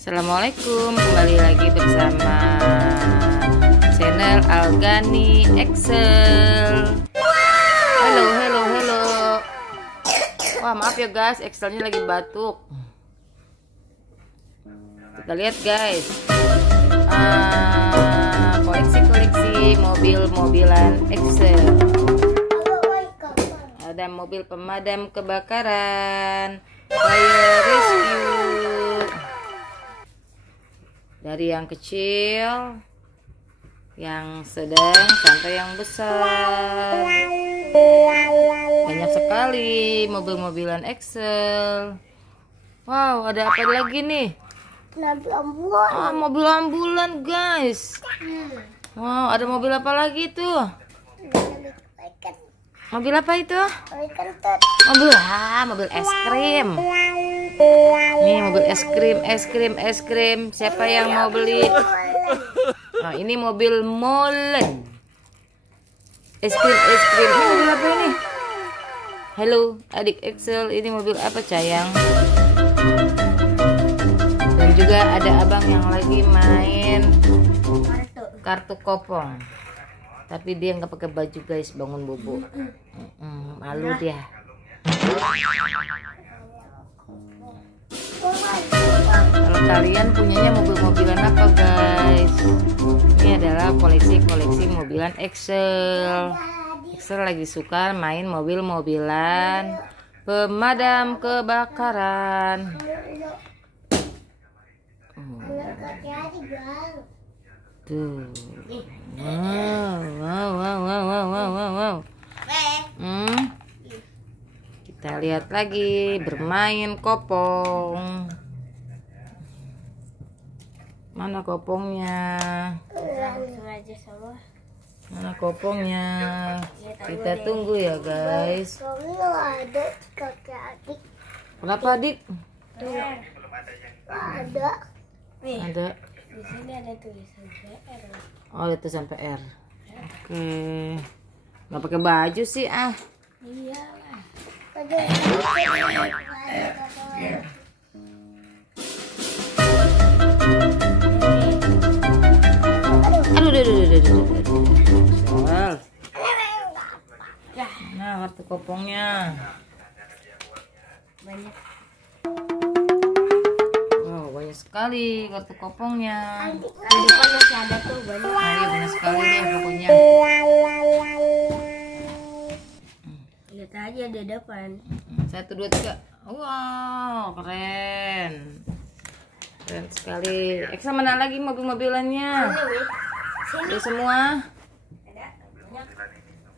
Assalamualaikum, kembali lagi bersama channel Algani Excel. Halo. Wah, maaf ya guys, Excelnya lagi batuk. Kita lihat guys, koleksi mobil-mobilan Excel. Ada mobil pemadam kebakaran, fire rescue, dari yang kecil, yang sedang, sampai yang besar. Banyak sekali mobil-mobilan Excel. Wow, ada apa lagi nih? Mobil ambulan guys. Wow, ada mobil apa lagi tuh? Mobil apa itu? Mobil es krim. Nih mobil es krim. Siapa yang mau beli? Nah, ini mobil molen. Es krim. Ini mobil apa ini? Halo, adik Excel. Ini mobil apa sayang? Dan juga ada abang yang lagi main kartu kopong. Tapi dia nggak pakai baju guys, bangun bobo. Malu dia. Kalau kalian punyanya mobil-mobilan apa guys? Ini adalah koleksi mobilan Excel. Excel lagi suka main mobil-mobilan pemadam kebakaran. Tuh. Wow. Kita lihat lagi bermain kopong. Mana kopongnya? Mana kopongnya? Kita tunggu ya guys. Berapa adik? Ada. Di sini ada tulisan PR. Oh, itu sampai R. Oke. Nggak pakai baju sih ah. Iya lah. Aduh. Nah, kartu kopongnya. Banyak. Wow, banyak sekali kartu kopongnya. Di depan masih ada tuh banyak. Nah, iya banyak sekali deh pokoknya. Lihat aja di depan. 1, 2, 3. Wow, keren sekali. Excel mana lagi mobil-mobilannya? Udah semua?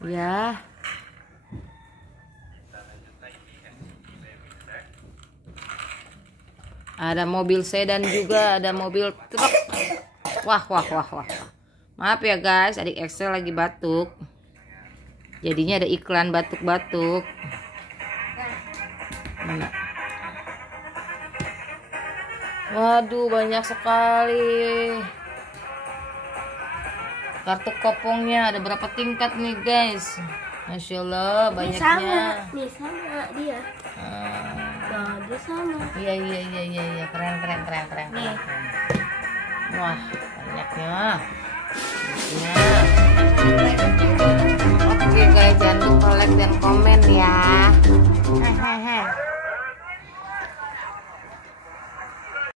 Ya. Ada mobil sedan juga, ada mobil truk. Wah. Maaf ya guys, adik Excel lagi batuk. Jadinya ada iklan batuk-batuk. Mana? Waduh, banyak sekali. Kartu kopongnya ada berapa tingkat nih guys? Masya Allah, banyaknya. Nih sama dia. Dia sama. Iya, keren. Nih. Wah, banyaknya. Oke guys, jangan lupa like dan komen ya.